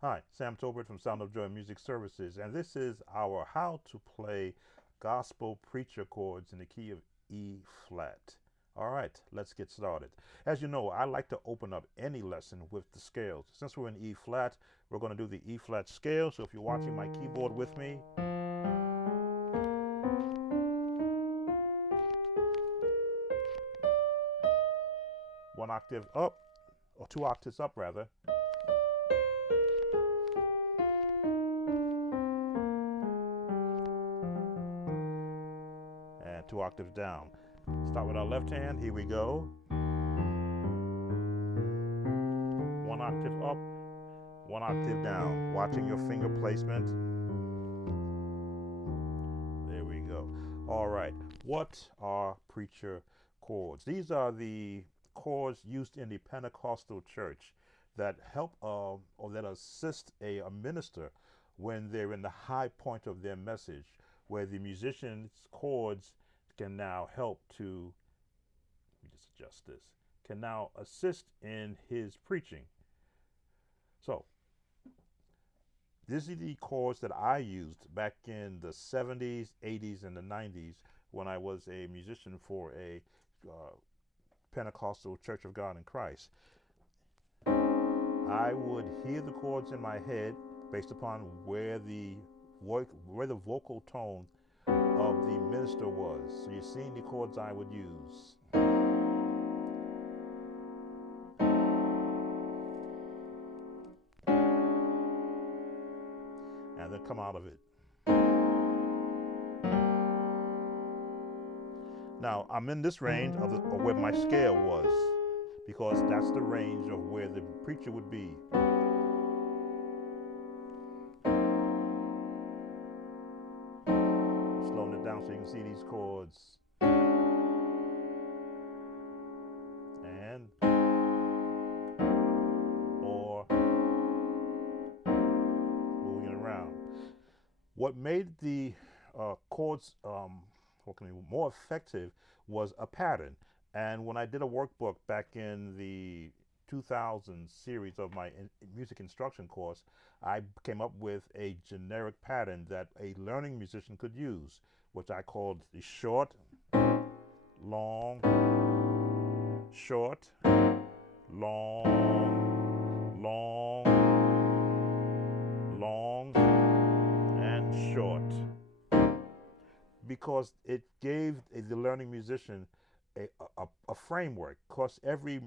Hi, Sam Tolbert from Sound of Joy Music Services, and this is our How to Play Gospel Preacher Chords in the key of E flat. All right, let's get started. As you know, I like to open up any lesson with the scales. Since we're in E flat, we're going to do the E flat scale. So if you're watching my keyboard with me, one octave up, or two octaves up rather, and two octaves down. Start with our left hand. Here we go. One octave up, one octave down. Watching your finger placement. There we go. All right. What are preacher chords? These are the chords used in the Pentecostal church that help or that assist a minister when they're in the high point of their message, where the musician's chords can now help to, let me just adjust this, can now assist in his preaching. So these are the chords that I used back in the 70s, 80s, and the 90s when I was a musician for a Pentecostal Church of God in Christ. I would hear the chords in my head based upon where the vocal tone of the minister was. So you're seeing the chords I would use. And then come out of it. Now I'm in this range of where my scale was, because that's the range of where the preacher would be. I'm slowing it down so you can see these chords. And or moving it around. What made the chords more effective was a pattern. And when I did a workbook back in the 2000 series of my music instruction course, I came up with a generic pattern that a learning musician could use, which I called the short, long, short, long, long, long, and short, because it gave the learning musician a framework. Because every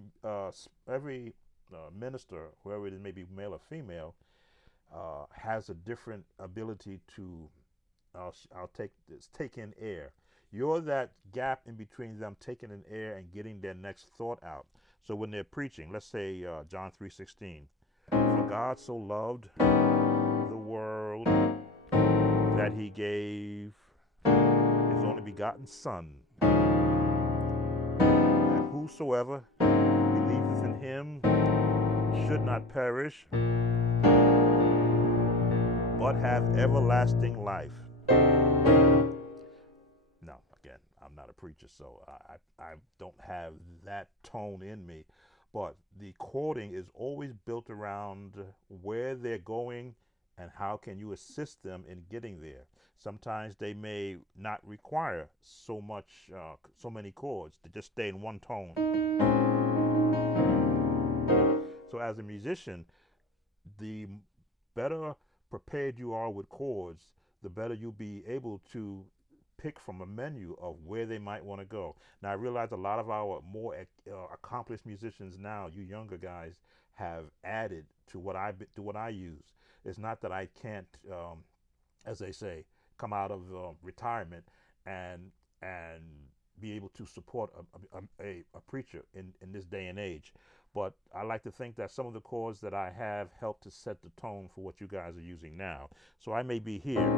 minister, whoever it is, maybe male or female, has a different ability to take in air. You're that gap in between them taking in air and getting their next thought out. So when they're preaching, let's say John 3:16, for God so loved the world that he gave his only begotten Son, that whosoever believeth in him should not perish, but have everlasting life. Now, again, I'm not a preacher, so I don't have that tone in me. But the quoting is always built around where they're going and how can you assist them in getting there. Sometimes they may not require so many chords to just stay in one tone. So as a musician, the better prepared you are with chords, the better you'll be able to pick from a menu of where they might want to go. Now I realize a lot of our more accomplished musicians now, you younger guys, have added to what I use. It's not that I can't, as they say, come out of retirement and be able to support a preacher in this day and age. But I like to think that some of the chords that I have help to set the tone for what you guys are using now. So I may be here,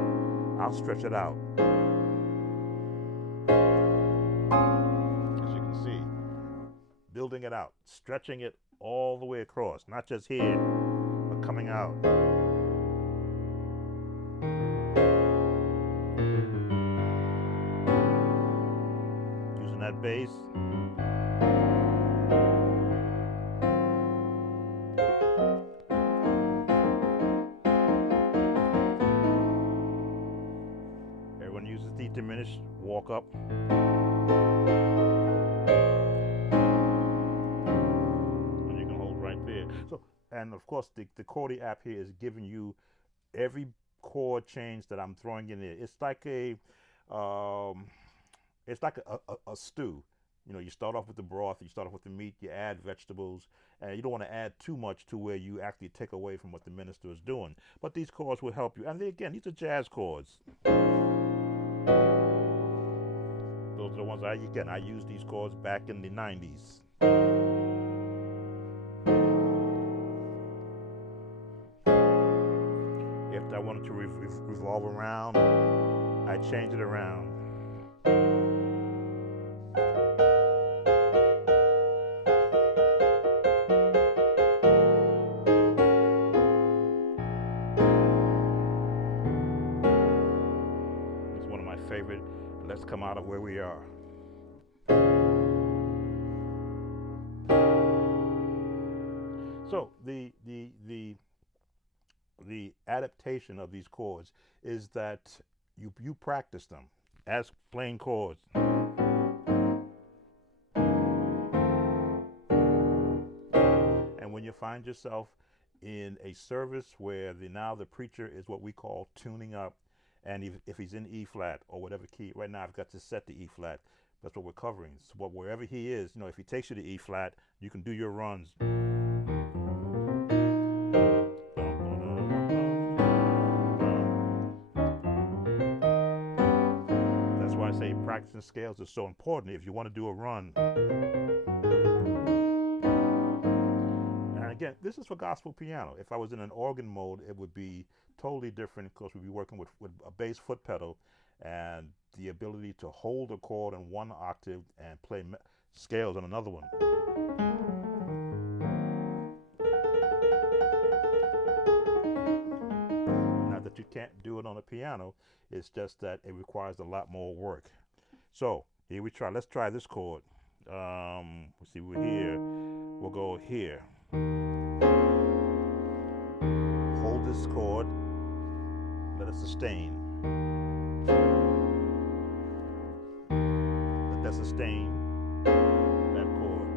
I'll stretch it out. As you can see, building it out, stretching it all the way across, not just here, but coming out. Using that bass. diminished, walk up. And you can hold right there. So, and of course, the Chordy app here is giving you every chord change that I'm throwing in there. It's like a stew. You know, you start off with the broth, you start off with the meat, you add vegetables, and you don't want to add too much to where you actually take away from what the minister is doing. But these chords will help you. And again, these are jazz chords. Those are the ones I used these chords back in the 90s. If I wanted to revolve around, I change it around. It's one of my favorite. Let's come out of where we are. So the adaptation of these chords is that you practice them as plain chords. And when you find yourself in a service where now the preacher is what we call tuning up, and if he's in E flat or whatever key, right now I've got to set to E flat. That's what we're covering. So wherever he is, you know, if he takes you to E flat, you can do your runs. That's why I say practicing scales is so important if you want to do a run. And again, this is for gospel piano. If I was in an organ mode, it would be totally different because we'd be working with a bass foot pedal and the ability to hold a chord on one octave and play scales on another one. Not that you can't do it on a piano, it's just that it requires a lot more work. So here we try. Let's try this chord. Let's see, we're here. We'll go here. Hold this chord. Let it sustain. Let that sustain that chord.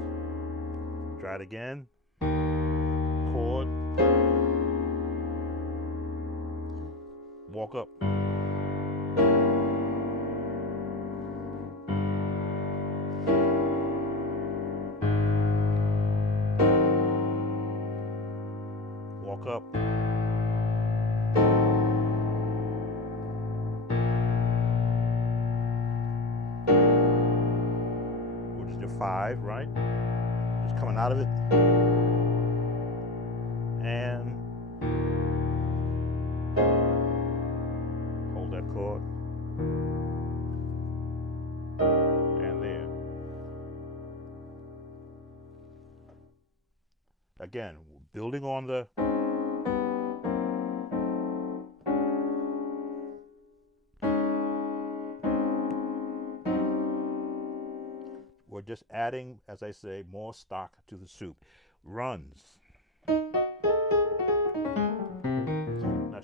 Try it again. Chord. Walk up. Walk up. Which is your 5, right? Just coming out of it. And hold that chord. And there. Again, building on the we're just adding, as I say, more stock to the soup. Runs. Not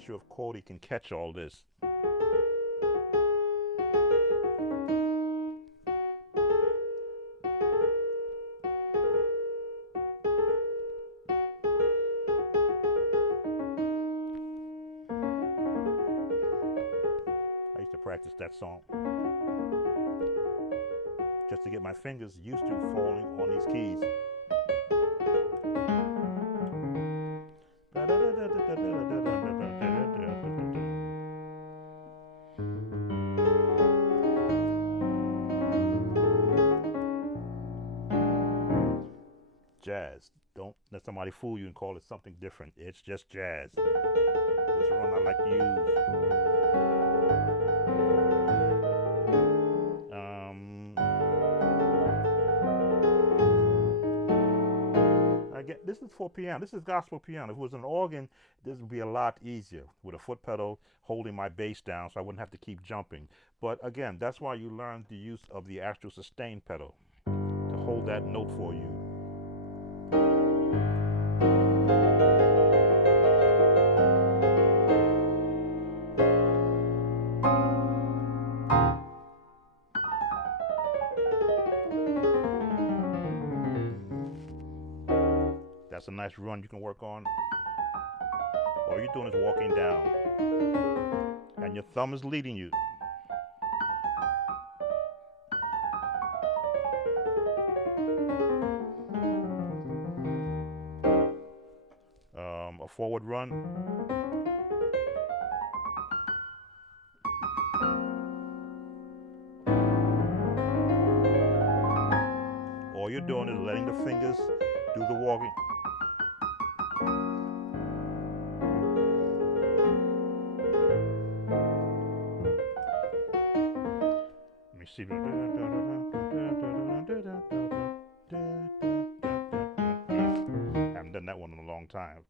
sure if Chordy can catch all this. I used to practice that song just to get my fingers used to falling on these keys. Jazz. Don't let somebody fool you and call it something different. It's just jazz. This run I like to use. Again, this is for piano. This is gospel piano. If it was an organ, this would be a lot easier with a foot pedal holding my bass down so I wouldn't have to keep jumping. But again, that's why you learn the use of the actual sustain pedal to hold that note for you. That's a nice run you can work on. All you're doing is walking down, and your thumb is leading you. A forward run. All you're doing is letting the fingers do the walking. Let me see. Haven't done that one in a long time.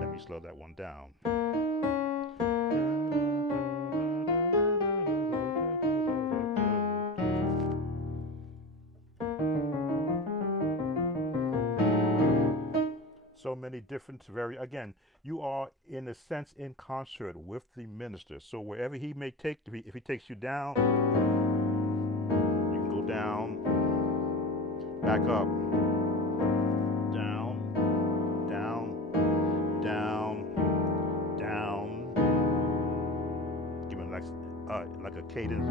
Let me slow that one down. So many different, again, you are in a sense in concert with the minister. So wherever he may take, if he takes you down, you can go down, back up, down, down, down, down. Give it like a cadence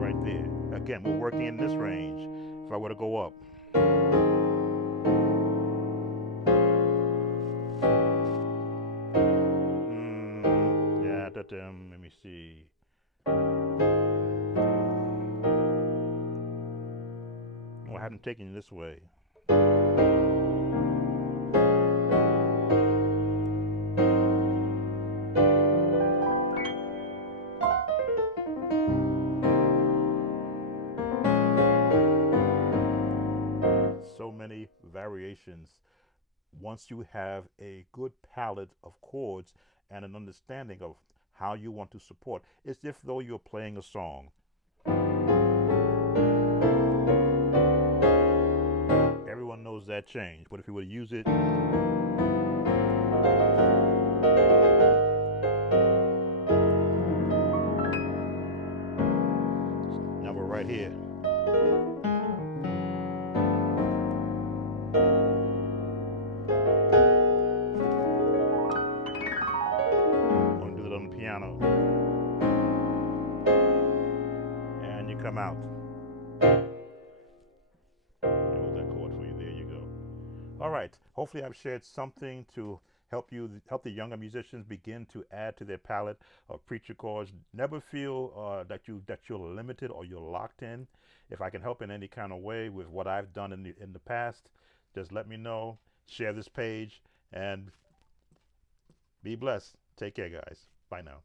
right there. Again, we're working in this range. If I were to go up. Let me see. Oh, I hadn't taken it this way. So many variations. Once you have a good palette of chords and an understanding of how you want to support, it's if though you're playing a song. Everyone knows that change, but if you were to use it, now we're right here. Piano, and you come out. Hold that chord for you. There you go. All right. Hopefully, I've shared something to help the younger musicians begin to add to their palette of preacher chords. Never feel that you're limited or you're locked in. If I can help in any kind of way with what I've done in the past, just let me know. Share this page and be blessed. Take care, guys. Bye now.